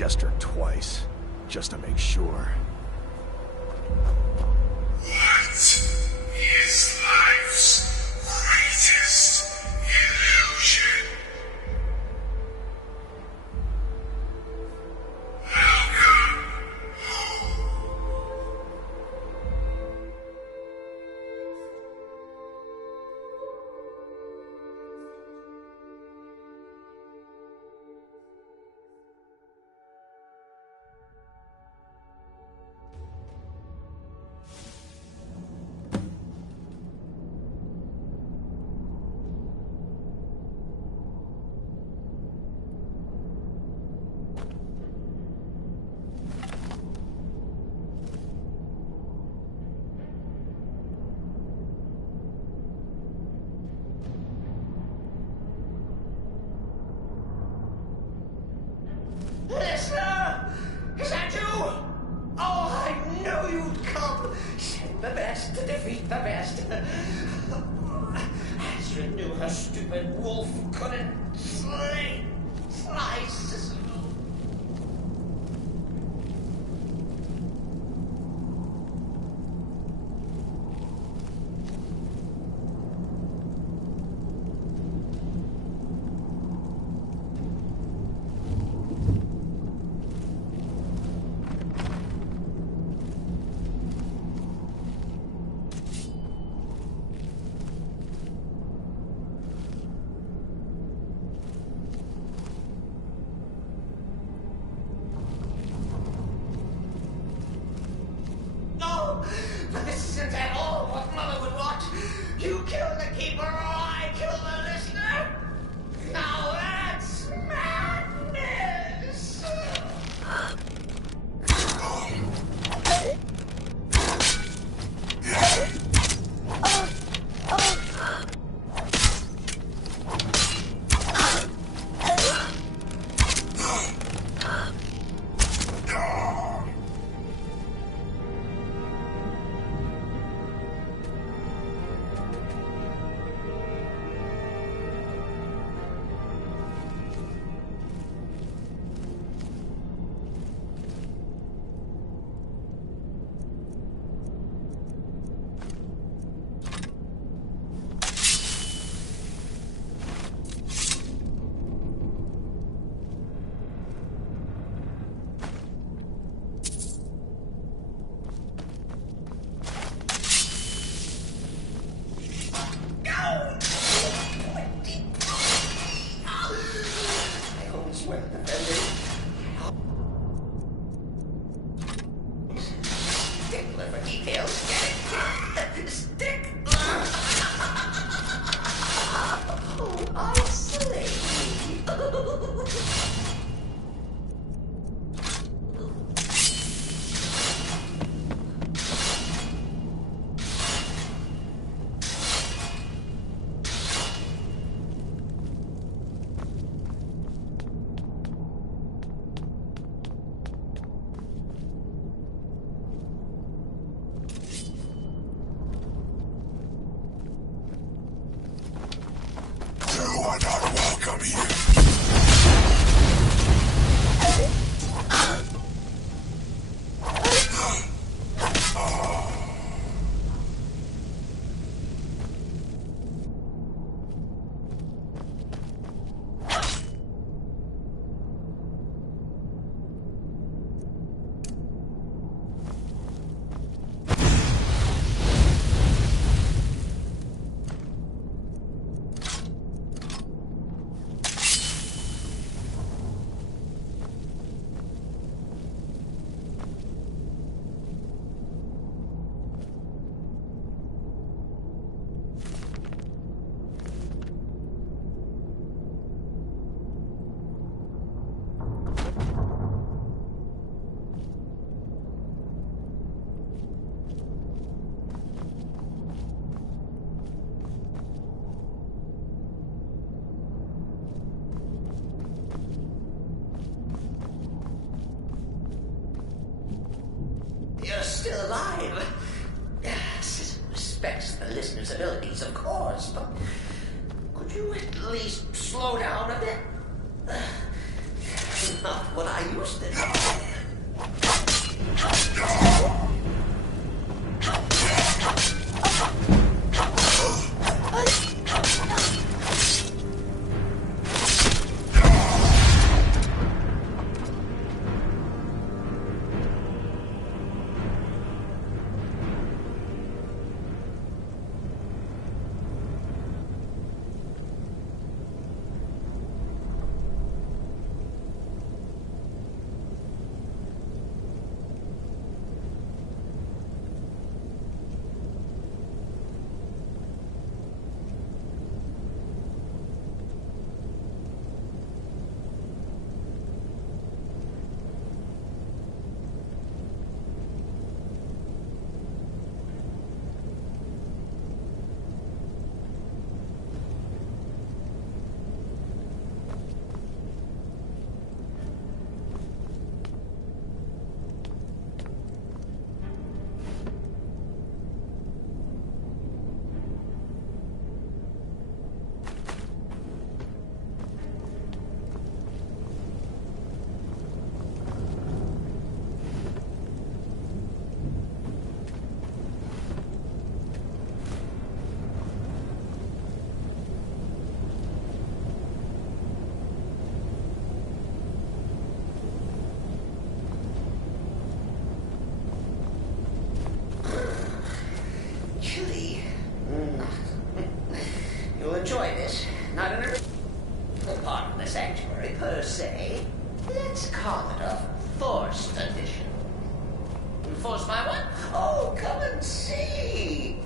gesture twice, just to make sure. What is life's greatest illusion? Welcome home. Listener! Is that you? Oh, I knew you'd come. Send the best to defeat the best. As you knew her stupid wolf couldn't slice. No, but this isn't at all what Mother would want. You kill the keeper or I kill the listener. Now that's madness. Stickler for details, get it? Stickler! Oh, I slay. You are not welcome here. You're still alive. Yes, it respects the listener's abilities, of course, but could you at least slow down a bit? Not what I used to do. You'll enjoy this. Not an original part of the sanctuary, per se. Let's call it a forced addition. Forced by what? Oh, come and see.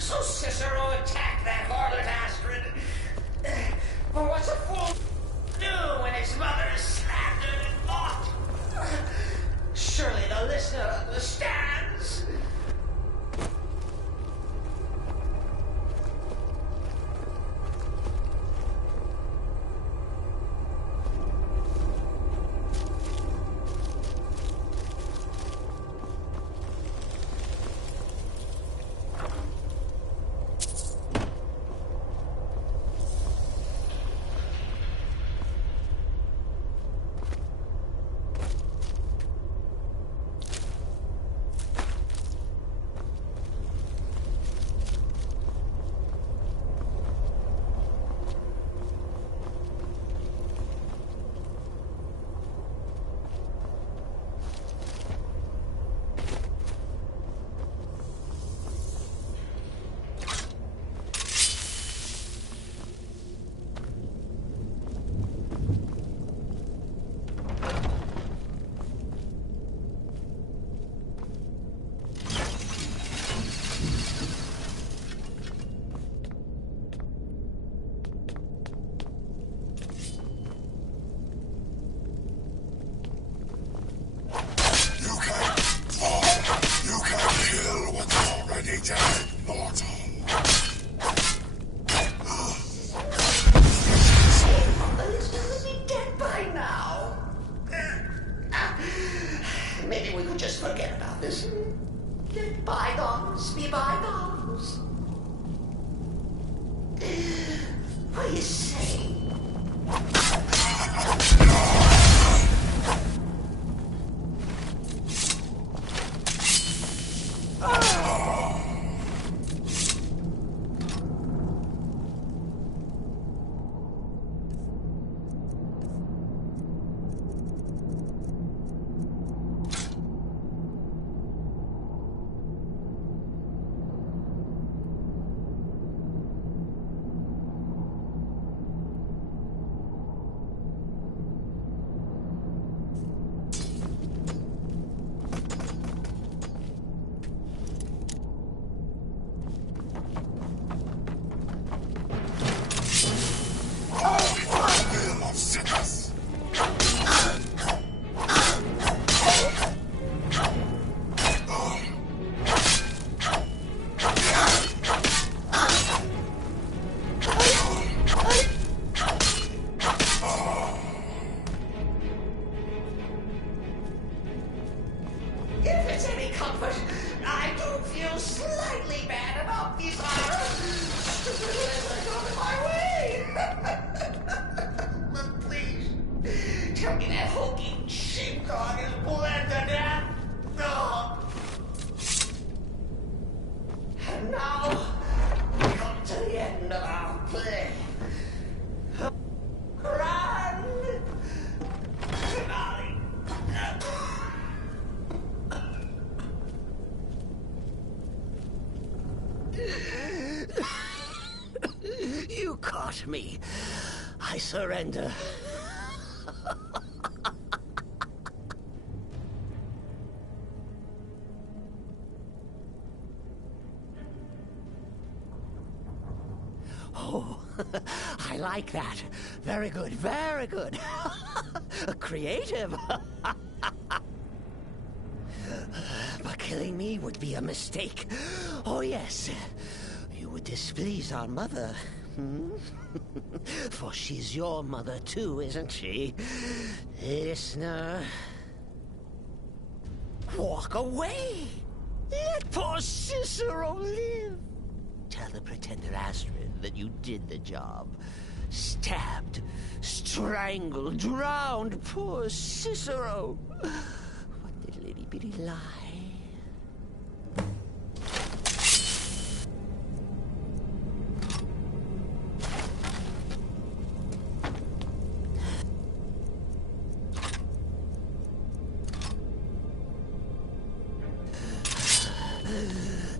So Cicero attacked that harlot Astrid. But what's a fool do when his mother is slandered and mocked? Surely the listener understands. Maybe we could just forget about this. Let bygones be bygones. What do you say? comfort. I do feel slightly bad about these horrors. My way. But please, tell me that hulking sheepdog is bled to death. No. And now, we come to the end of our play. Grand finale. You caught me. I surrender. Oh, I like that. Very good, very good. Creative. But killing me would be a mistake. Oh, yes. You would displease our mother. Hmm? For she's your mother, too, isn't she? Listener. Walk away. Let poor Cicero live. Tell the pretender Astrid that you did the job. Stabbed, strangled, drowned poor Cicero. What little itty bitty lie.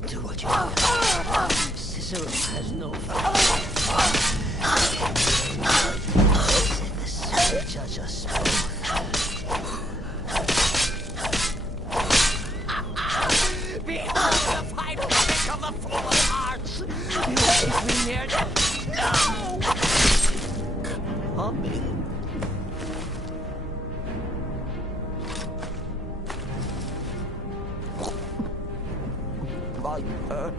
Do what you want. Cicero has no father. The judge us both. Behold the final trick of the Fool of Hearts! You take me near death. No! Coming. Viper.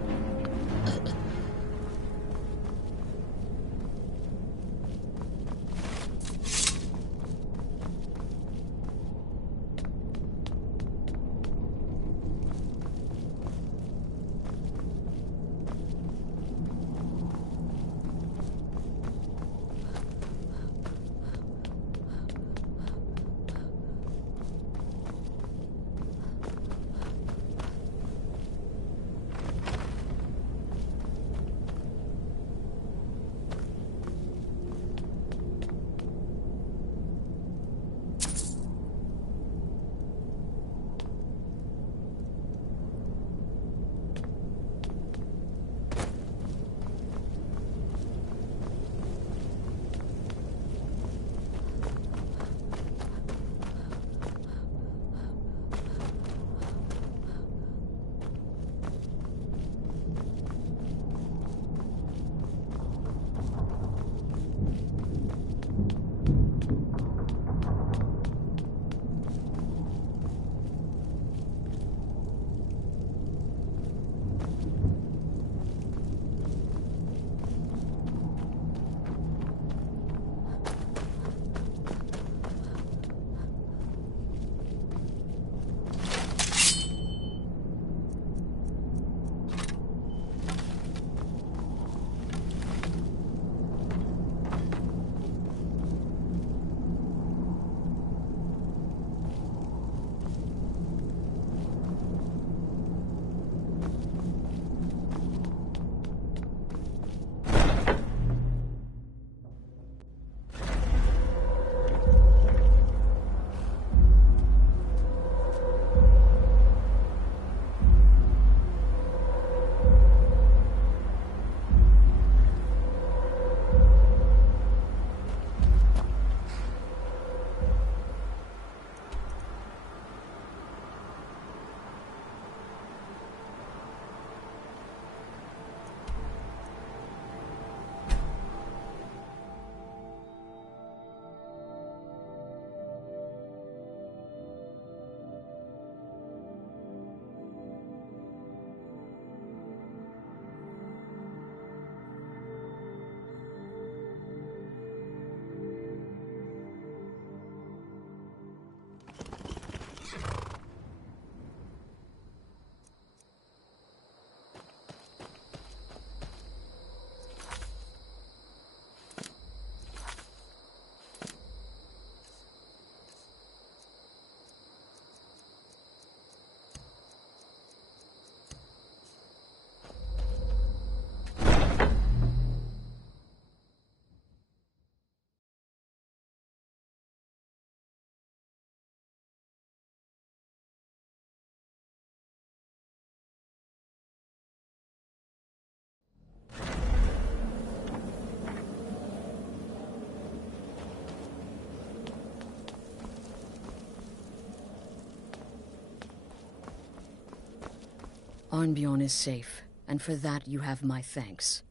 Arnbjorn is safe, and for that you have my thanks.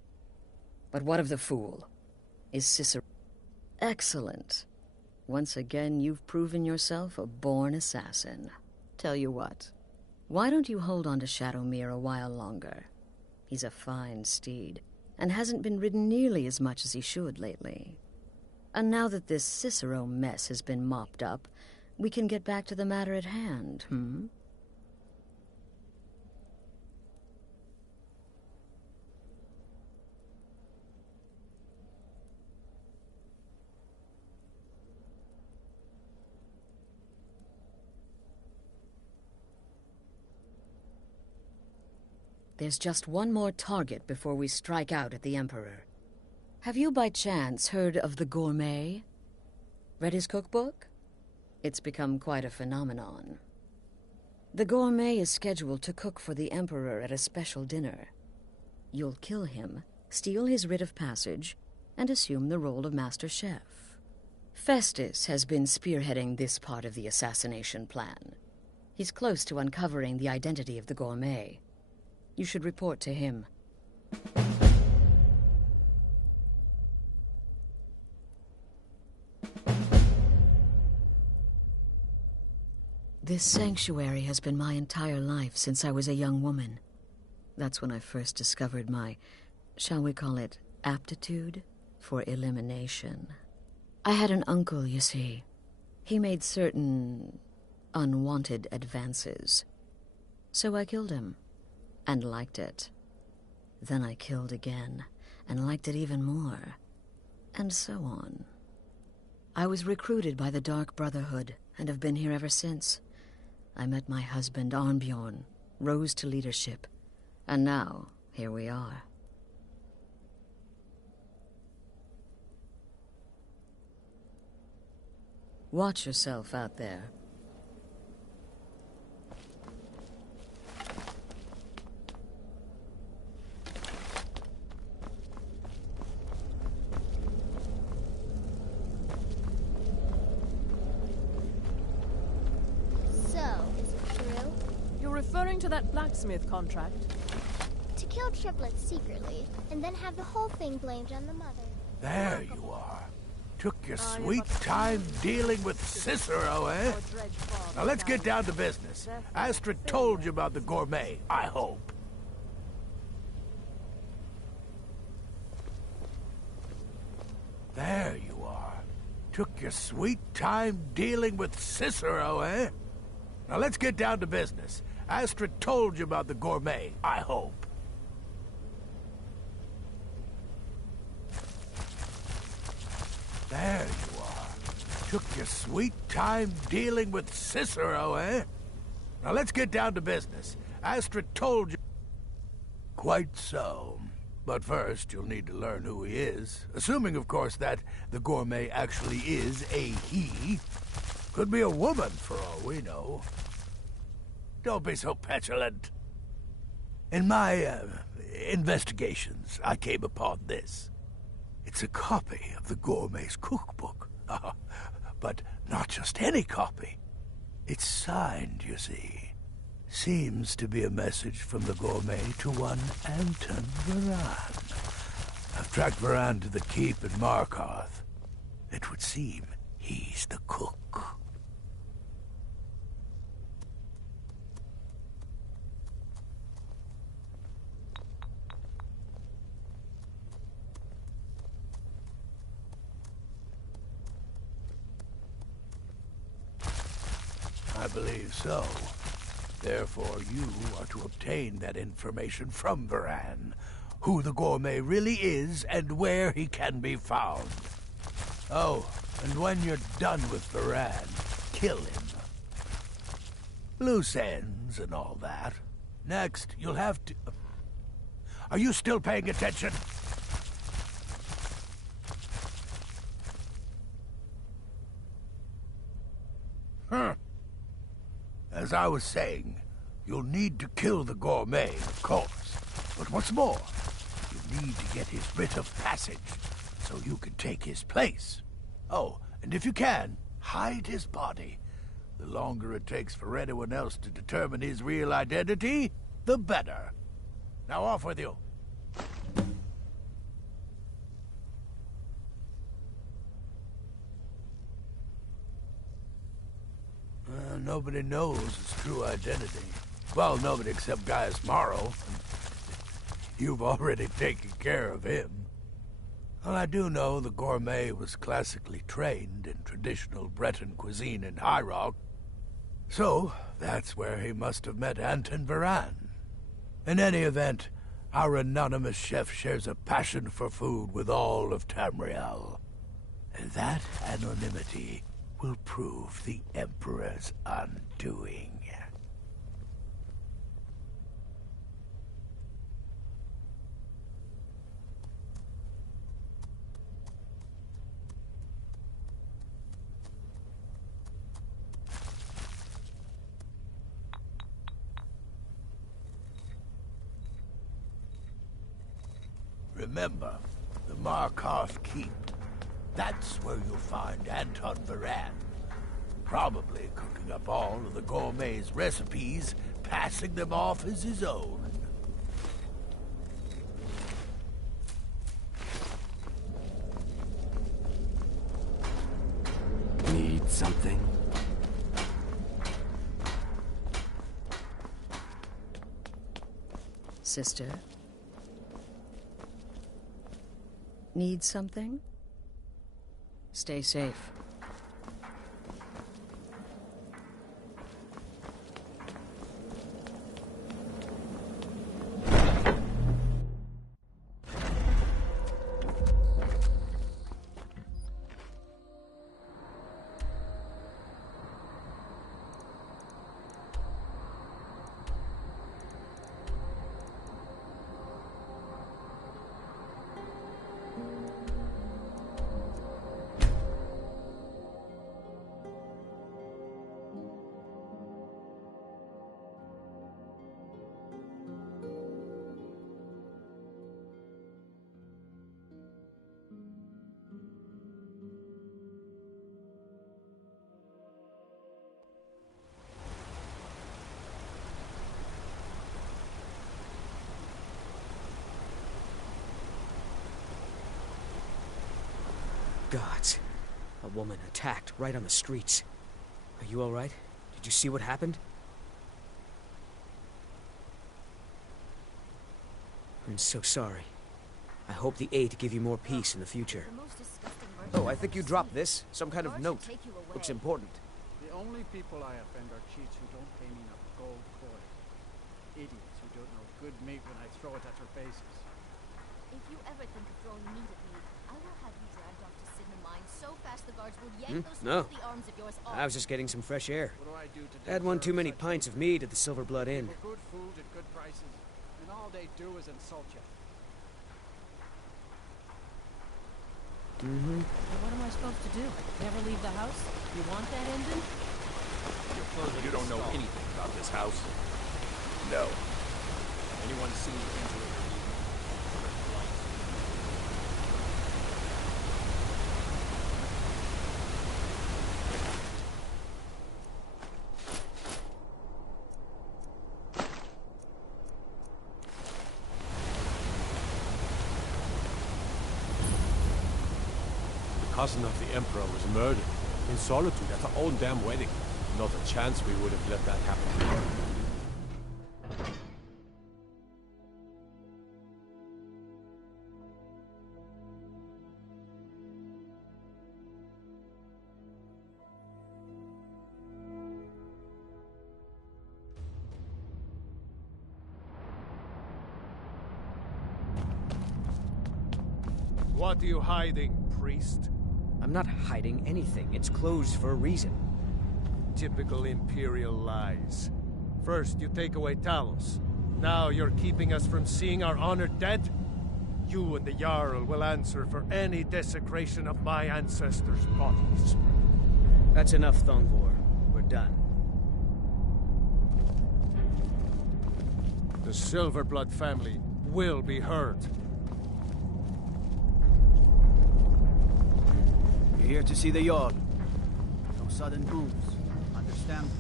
But what of the fool? Is Cicero... Excellent. Once again, you've proven yourself a born assassin. Tell you what, why don't you hold on to Shadowmere a while longer? He's a fine steed, and hasn't been ridden nearly as much as he should lately. And now that this Cicero mess has been mopped up, we can get back to the matter at hand, There's just one more target before we strike out at the Emperor. Have you by chance heard of the Gourmet? Read his cookbook? It's become quite a phenomenon. The Gourmet is scheduled to cook for the Emperor at a special dinner. You'll kill him, steal his writ of passage, and assume the role of Master Chef. Festus has been spearheading this part of the assassination plan. He's close to uncovering the identity of the Gourmet. You should report to him. This sanctuary has been my entire life since I was a young woman. That's when I first discovered my, shall we call it, aptitude for elimination. I had an uncle, you see. He made certain unwanted advances. So I killed him. And liked it. Then I killed again, and liked it even more. And so on. I was recruited by the Dark Brotherhood, and have been here ever since. I met my husband, Arnbjorn, rose to leadership, and now, here we are. Watch yourself out there. Referring to that blacksmith contract? To kill triplets secretly, and then have the whole thing blamed on the mother. There you are. Took your sweet time dealing with Cicero, eh? Now let's get down to business. Astrid told you about the Gourmet, I hope. There you are. Took your sweet time dealing with Cicero, eh? Now let's get down to business. Astrid told you about the Gourmet, I hope. There you are. Took your sweet time dealing with Cicero, eh? Now let's get down to business. Astrid told you... Quite so. But first, you'll need to learn who he is. Assuming, of course, that the Gourmet actually is a he. Could be a woman, for all we know. Don't be so petulant. In my investigations, I came upon this. It's a copy of the Gourmet's cookbook. But not just any copy. It's signed, you see. Seems to be a message from the Gourmet to one Anton Varan. I've tracked Varan to the keep in Markarth. It would seem he's the cook. I believe so. Therefore, you are to obtain that information from Varan. Who the Gourmet really is, and where he can be found. Oh, and when you're done with Varan, kill him. Loose ends and all that. Next, you'll have to... Are you still paying attention? As I was saying, you'll need to kill the Gourmet, of course. But what's more, you need to get his writ of passage, so you can take his place. Oh, and if you can, hide his body. The longer it takes for anyone else to determine his real identity, the better. Now off with you. Nobody knows his true identity. Well, nobody except Gaius Morrow. You've already taken care of him. Well, I do know the gourmet was classically trained in traditional Breton cuisine in High Rock. So, that's where he must have met Anton Varan. In any event, our anonymous chef shares a passion for food with all of Tamriel. And that anonymity will prove the Emperor's undoing. Remember, the Markarth Keep. That's where you'll find Anton Varan. Probably cooking up all of the gourmet's recipes, passing them off as his own. Need something? Sister? Need something? Stay safe. Gods. A woman attacked right on the streets. Are you all right? Did you see what happened? I'm so sorry. I hope the aid give you more peace in the future. Oh, I think you dropped this. Some kind of note. Looks important. The only people I offend are cheats who don't pay me enough gold coin. Idiots who don't know good meat when I throw it at their faces. If you ever think of throwing meat at me, I will have you dragged off to Sidna Mine so fast the guards will yank those filthy arms of yours off. I was just getting some fresh air. What do I do to Had one too many pints of mead at the Silver Blood Inn. For good food at good prices, and all they do is insult you. Well, what am I supposed to do? Never leave the house? You want that engine? You don't know anything about this house? No. Anyone seen into it? Cousin of the Emperor was murdered in solitude at her own damn wedding. Not a chance we would have let that happen. What are you hiding, priest? I'm not hiding anything. It's closed for a reason. Typical Imperial lies. First, you take away Talos. Now you're keeping us from seeing our honored dead? You and the Jarl will answer for any desecration of my ancestors' bodies. That's enough, Thongvor. We're done. The Silverblood family will be heard. Here to see the Jarl. No sudden moves. Understand?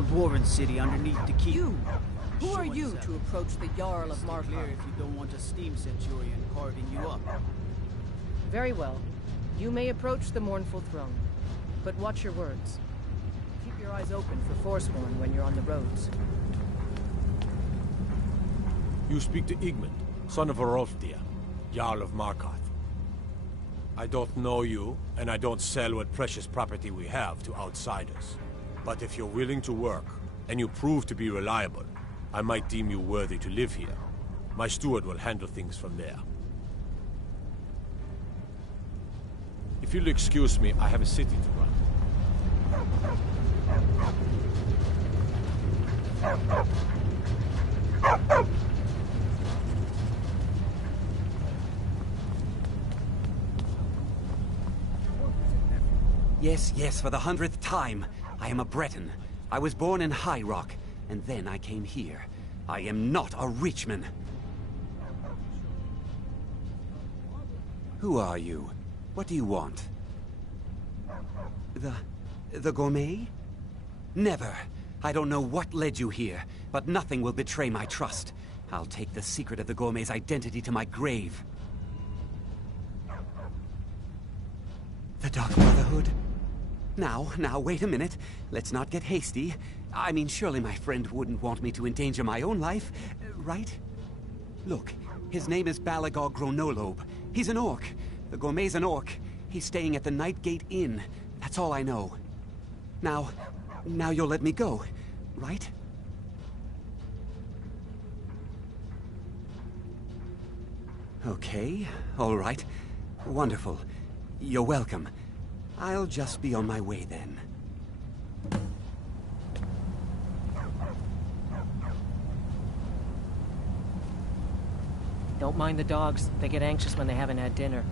old dwarven city underneath the keep. You! Who Show are you yourself. to approach the Jarl of Stay Markarth? clear if you don't want a steam centurion carving you up. Very well. You may approach the mournful throne. But watch your words. Keep your eyes open for Forsworn when you're on the roads. You speak to Igmund, son of Arolfdir, Jarl of Markarth. I don't know you, and I don't sell what precious property we have to outsiders. But if you're willing to work, and you prove to be reliable, I might deem you worthy to live here. My steward will handle things from there. If you'll excuse me, I have a city to run. Yes, yes, for the 100th time. I am a Breton. I was born in High Rock, and then I came here. I am not a Richman. Who are you? What do you want? The gourmet? Never. I don't know what led you here, but nothing will betray my trust. I'll take the secret of the gourmet's identity to my grave. The Dark Brotherhood? Now, wait a minute. Let's not get hasty. I mean, surely my friend wouldn't want me to endanger my own life, right? Look, his name is Balagor Gronolobe. He's an orc. The gourmet's an orc. He's staying at the Nightgate Inn. That's all I know. Now you'll let me go, right? Okay, all right. Wonderful. You're welcome. I'll just be on my way then. Don't mind the dogs. They get anxious when they haven't had dinner.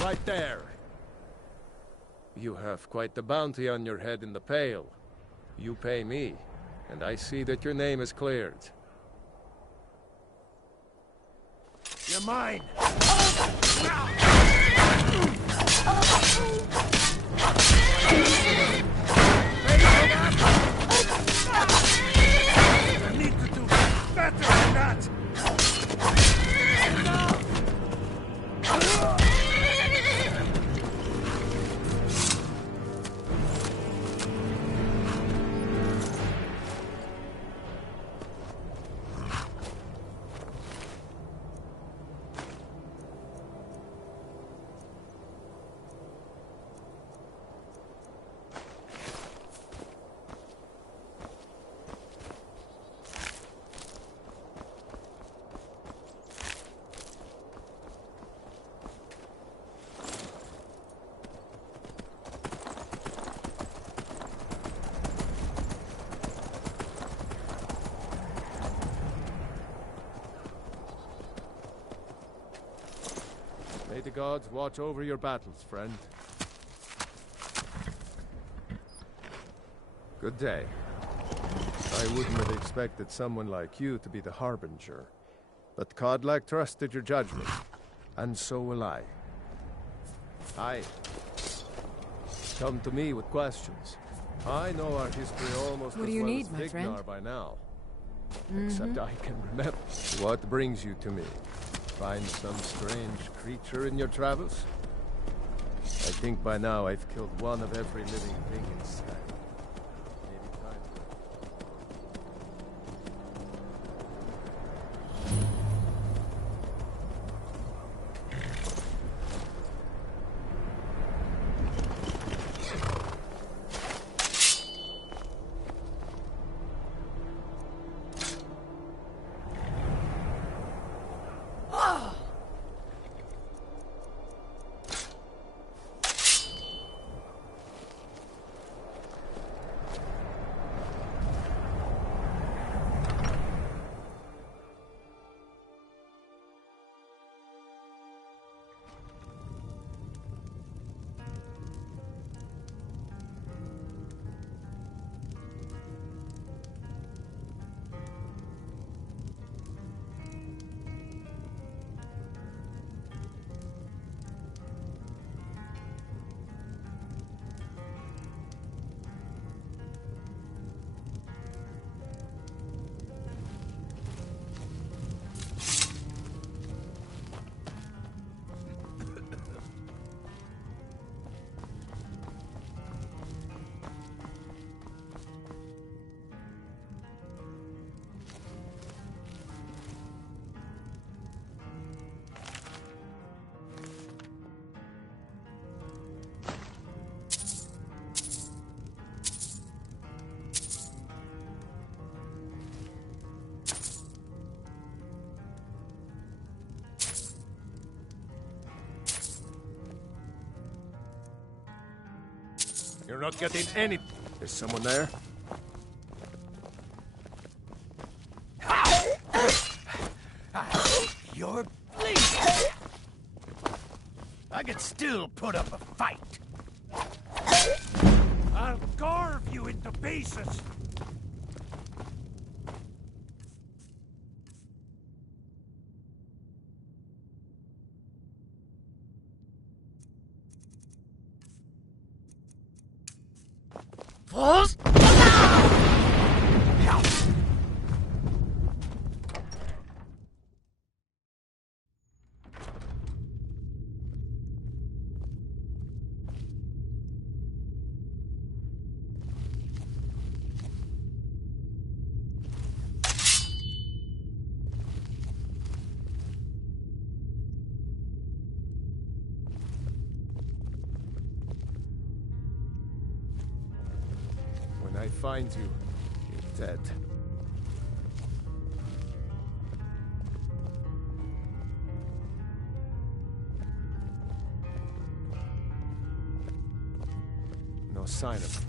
Right there. You have quite the bounty on your head in the Pale. You pay me, and I see that your name is cleared. You're mine! I need to do better than that! May the gods watch over your battles, friend. Good day. I wouldn't have expected someone like you to be the Harbinger. But Kodlak trusted your judgment, and so will I. Come to me with questions. I know our history almost What as do you well need, as my friend? Vignar by now. Except I can remember. What brings you to me? Find some strange creature in your travels? I think by now I've killed one of every living thing in Skyrim. Maybe time to... You're not getting any... Is someone there? You're bleeding! I could still put up a fight. I'll carve you into pieces. Fools! finds you, you're dead. No sign of him.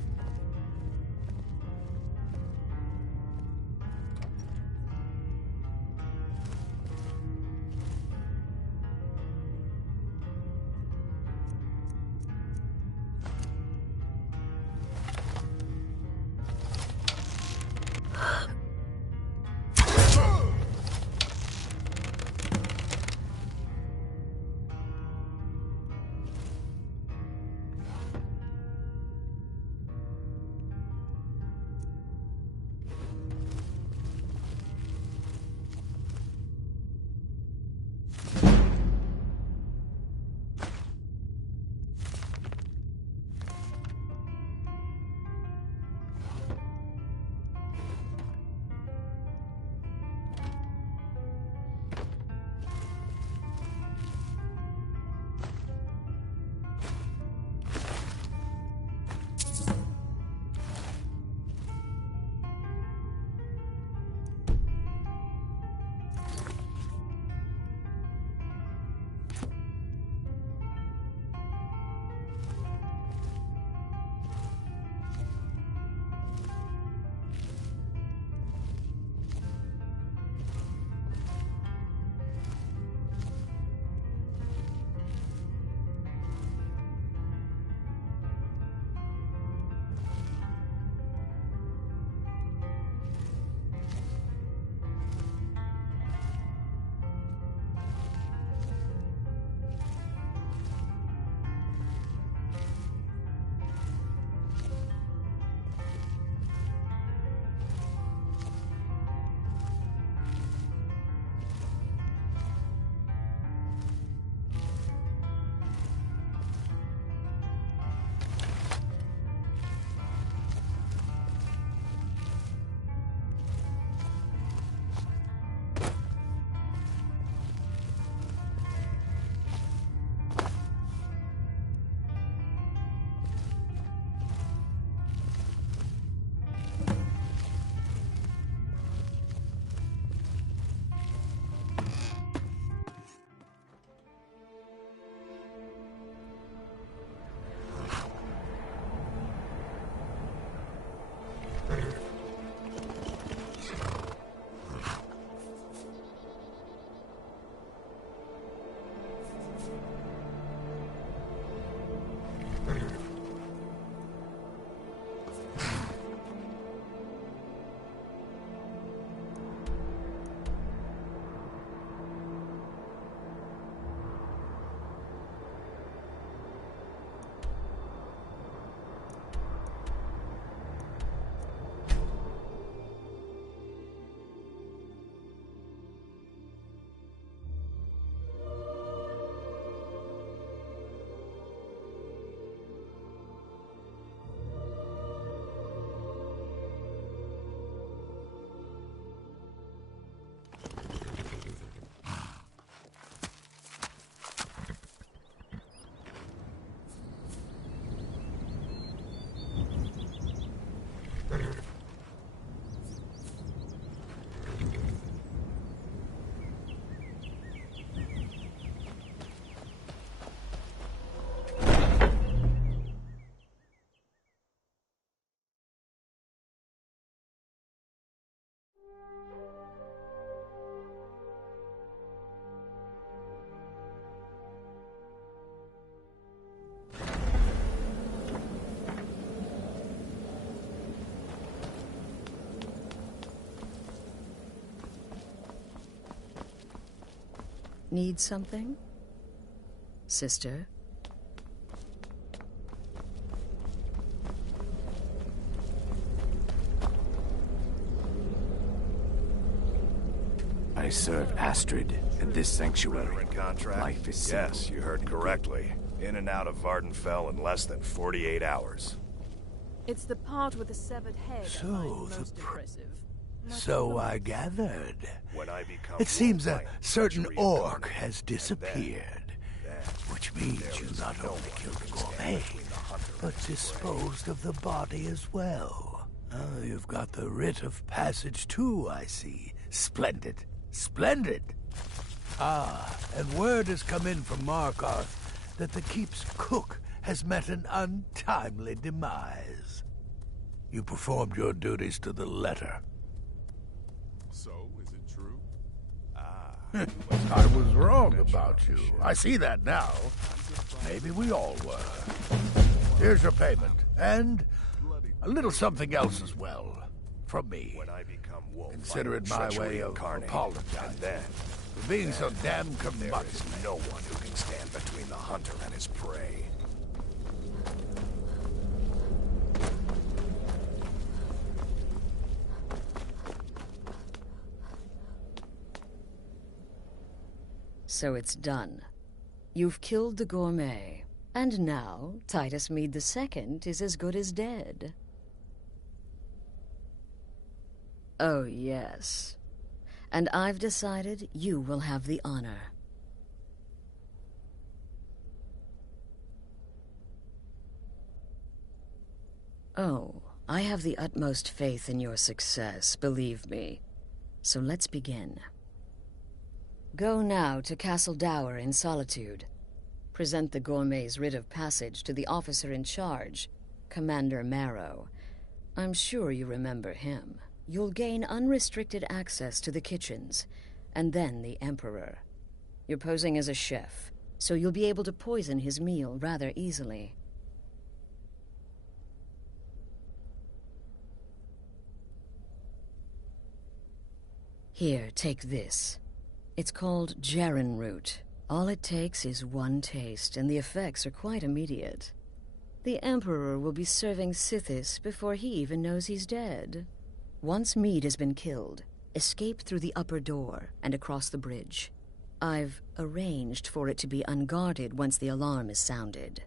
Need something? Sister? I serve Astrid in this sanctuary. Veteran contract? Life is Yes, simple. you heard correctly. In and out of Vardenfell in less than 48 hours. It's the part with the severed head I find most impressive. So I gathered. When I become It seems a light, certain treasury orc economy, has disappeared. Which means you not only killed the gourmet, but disposed of the body as well. Oh, you've got the writ of passage too, I see. Splendid. Splendid. Ah, and word has come in from Markarth that the keep's cook has met an untimely demise. You performed your duties to the letter. So, is it true? I was wrong about you. I see that now. Maybe we all were. Here's your payment, and a little something else as well, from me. When I become wolf, Consider it my way of apologizing and then for being so damn there combusted. is no one who can stand between the hunter and his prey. So it's done. You've killed the gourmet, and now Titus Mead II is as good as dead. Oh, yes. And I've decided you will have the honor. Oh, I have the utmost faith in your success, believe me. So let's begin. Go now to Castle Dower in Solitude. Present the gourmet's writ of passage to the officer in charge, Commander Marrow. I'm sure you remember him. You'll gain unrestricted access to the kitchens, and then the Emperor. You're posing as a chef, so you'll be able to poison his meal rather easily. Here, take this. It's called Jaren root. All it takes is one taste, and the effects are quite immediate. The Emperor will be serving Sithis before he even knows he's dead. Once Mead has been killed, escape through the upper door and across the bridge. I've arranged for it to be unguarded once the alarm is sounded.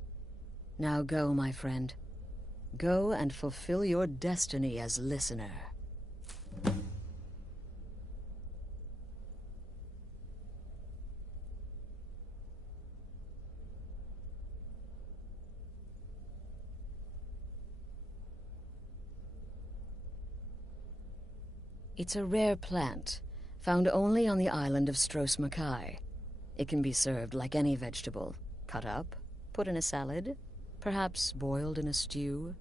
Now go, my friend. Go and fulfill your destiny as listener. It's a rare plant, found only on the island of Stros Makai. It can be served like any vegetable, cut up, put in a salad, perhaps boiled in a stew.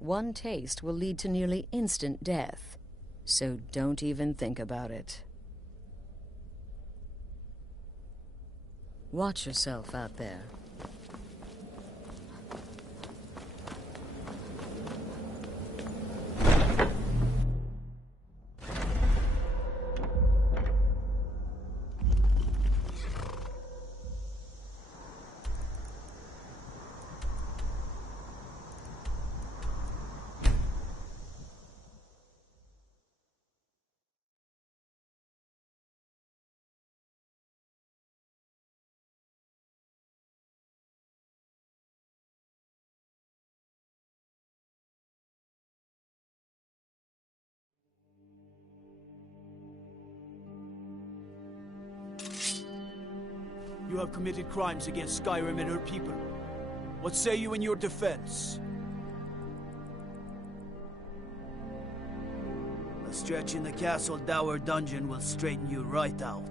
One taste will lead to nearly instant death, so don't even think about it. Watch yourself out there. You have committed crimes against Skyrim and her people. What say you in your defense? A stretch in the Castle Dower dungeon will straighten you right out.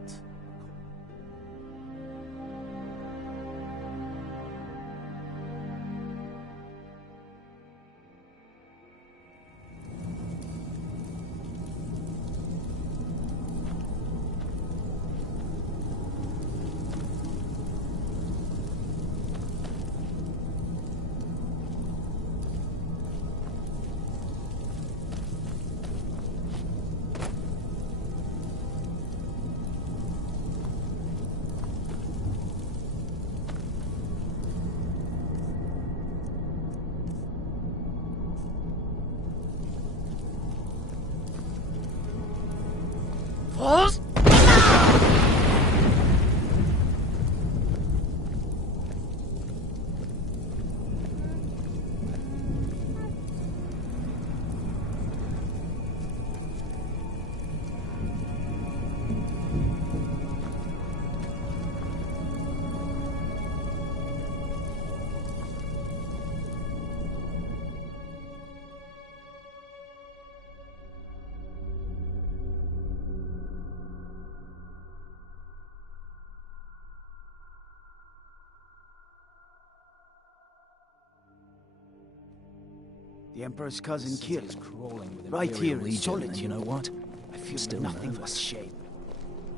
The Emperor's cousin Is killed. crawling with Right Imperial here in Legion, Solitude. and you know what? I feel Still nothing but nervous. shame.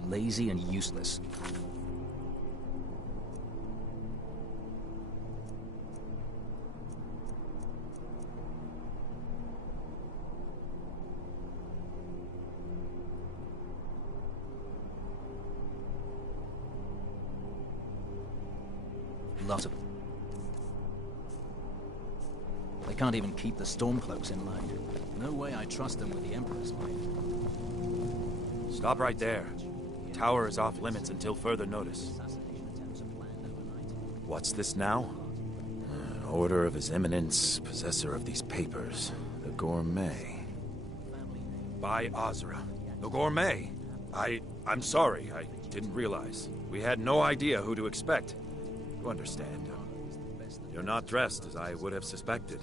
Lazy and useless. Lots of them. They can't even keep the Stormcloaks in line. No way I trust them with the Emperor's life. Stop right there. The tower is off limits until further notice. What's this now? An order of His Eminence, possessor of these papers. The Gourmet. By Azra. The Gourmet! I'm sorry. I didn't realize. We had no idea who to expect. You understand. You're not dressed as I would have suspected.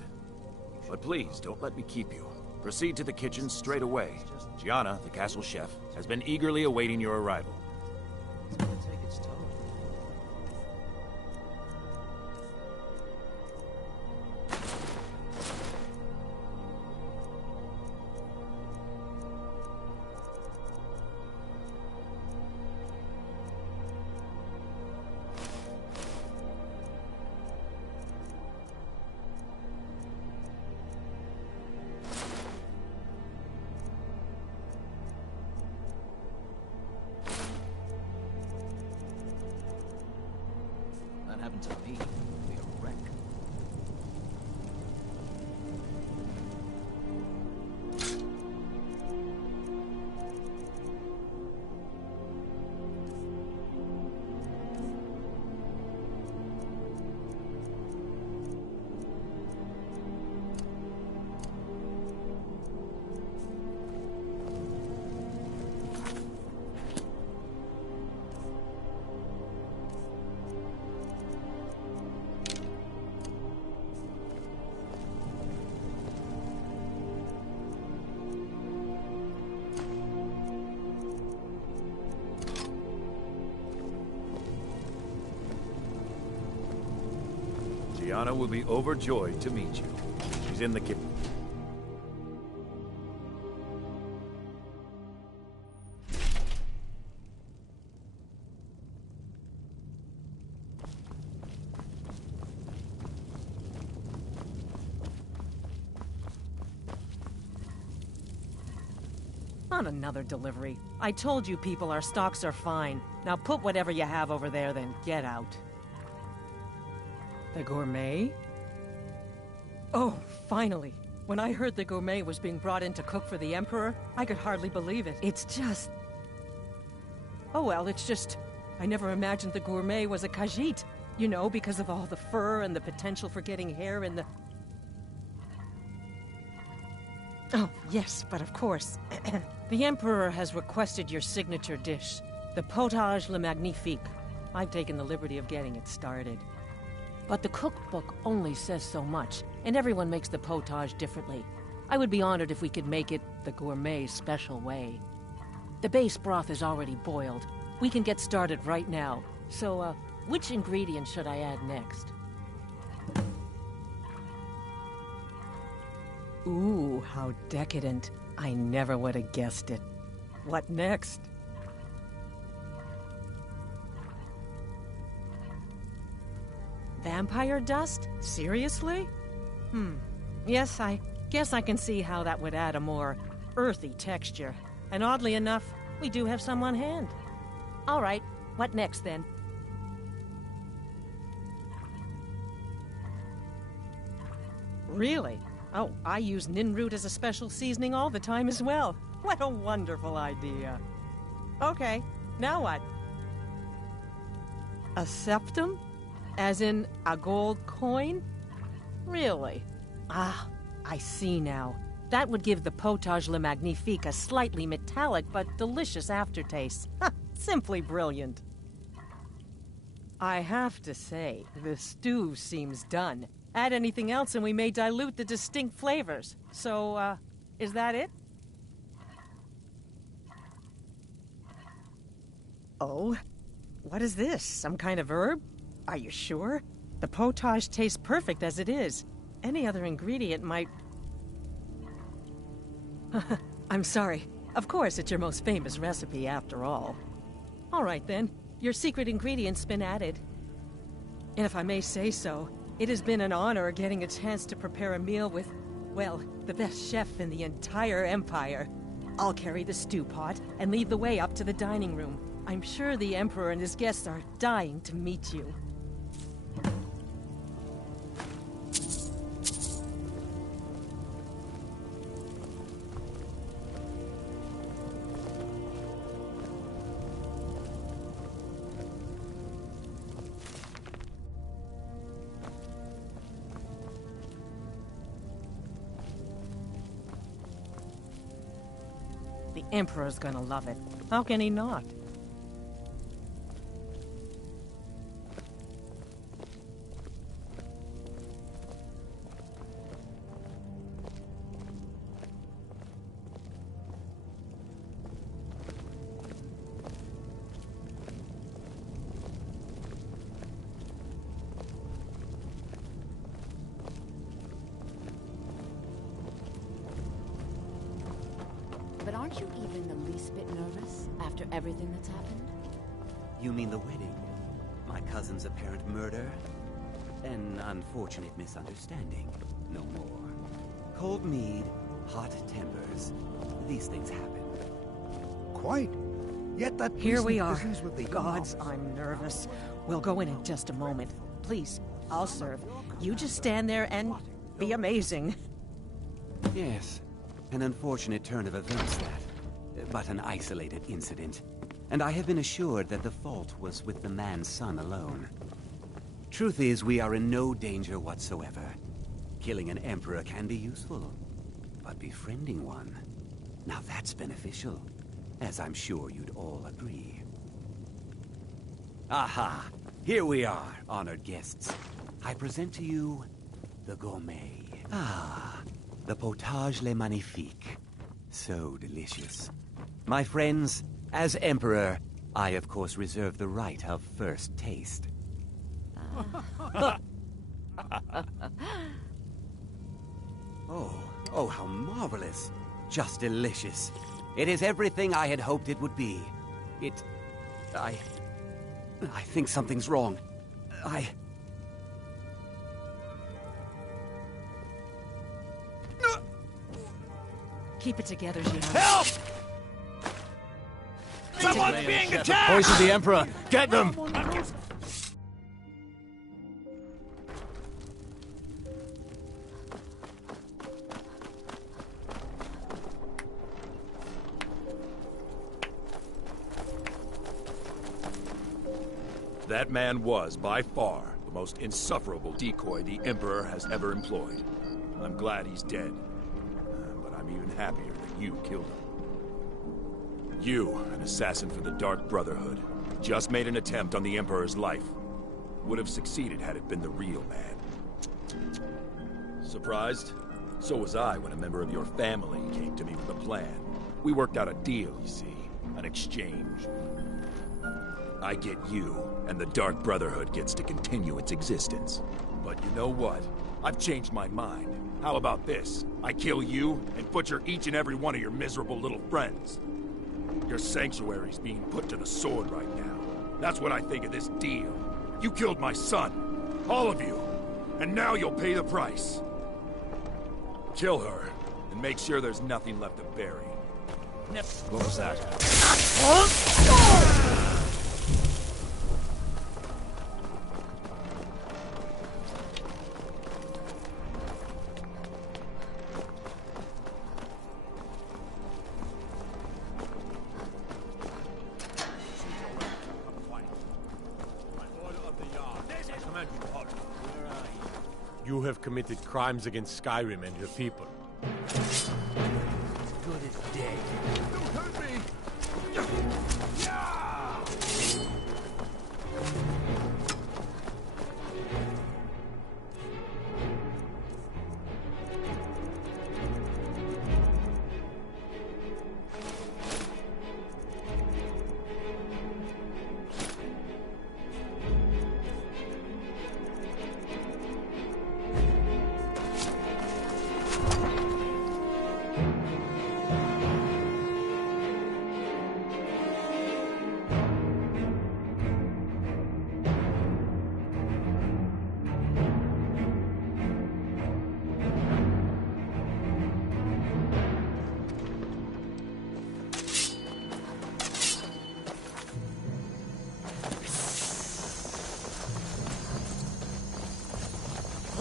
But please, don't let me keep you. Proceed to the kitchen straight away. Gianna, the castle chef, has been eagerly awaiting your arrival. That happened to me. It'd be a wreck. Gianna will be overjoyed to meet you. She's in the kitchen. Not another delivery. I told you people our stocks are fine. Now put whatever you have over there, then get out. The Gourmet? Oh, finally. When I heard the Gourmet was being brought in to cook for the Emperor, I could hardly believe it. It's just... Oh well, it's just... I never imagined the Gourmet was a Khajiit. You know, because of all the fur and the potential for getting hair in the... Oh, yes, but of course. The Emperor has requested your signature dish, the Potage le Magnifique. I've taken the liberty of getting it started. But the cookbook only says so much, and everyone makes the potage differently. I would be honored if we could make it the Gourmet special way. The base broth is already boiled. We can get started right now. So, which ingredient should I add next? Ooh, how decadent. I never would have guessed it. What next? Vampire dust? Seriously? Yes, I guess I can see how that would add a more earthy texture. And oddly enough, we do have some on hand. All right, what next then? Really? Oh, I use ninroot as a special seasoning all the time as well. What a wonderful idea. Okay, now what? A septum? As in a gold coin? Really? Ah, I see now. That would give the Potage le Magnifique a slightly metallic but delicious aftertaste. Simply brilliant. I have to say, the stew seems done. Add anything else and we may dilute the distinct flavors. So, is that it? Oh? What is this? Some kind of herb? Are you sure? The potage tastes perfect as it is. Any other ingredient might... I'm sorry. Of course, it's your most famous recipe after all. All right then, your secret ingredient's been added. And if I may say so, it has been an honor getting a chance to prepare a meal with, well, the best chef in the entire Empire. I'll carry the stew pot and lead the way up to the dining room. I'm sure the Emperor and his guests are dying to meet you. The Emperor's gonna love it. How can he not? But aren't you even the least bit nervous after everything that's happened? You mean the wedding? My cousin's apparent murder? An unfortunate misunderstanding. No more. Cold mead, hot tempers. These things happen. Quite. Yet that Here we are. isn't what they Gods, I'm nervous. We'll go in just a moment. Please, I'll serve. You just stand there and be amazing. Yes. An unfortunate turn of events, that. But an isolated incident. And I have been assured that the fault was with the man's son alone. Truth is, we are in no danger whatsoever. Killing an emperor can be useful. But befriending one, now that's beneficial. As I'm sure you'd all agree. Aha! Here we are, honored guests. I present to you the gourmet. Ah, the potage le magnifique. So delicious. My friends, as Emperor, I of course reserve the right of first taste. Oh, how marvelous. Just delicious. It is everything I had hoped it would be. I think something's wrong. Keep it together, Gian. Help! Someone's being attacked! Poison the Emperor! Get them! That man was, by far, the most insufferable decoy the Emperor has ever employed. I'm glad he's dead. But I'm even happier that you killed him. You, an assassin for the Dark Brotherhood, just made an attempt on the Emperor's life. Would have succeeded had it been the real man. Surprised? So was I when a member of your family came to me with a plan. We worked out a deal, you see. An exchange. I get you, and the Dark Brotherhood gets to continue its existence. But you know what? I've changed my mind. How about this? I kill you, and butcher each and every one of your miserable little friends. Your sanctuary's being put to the sword right now. That's what I think of this deal. You killed my son. All of you. And now you'll pay the price. Kill her, and make sure there's nothing left to bury. What was that? You have committed crimes against Skyrim and her people. Good as dead. Don't hurt me!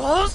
Boss?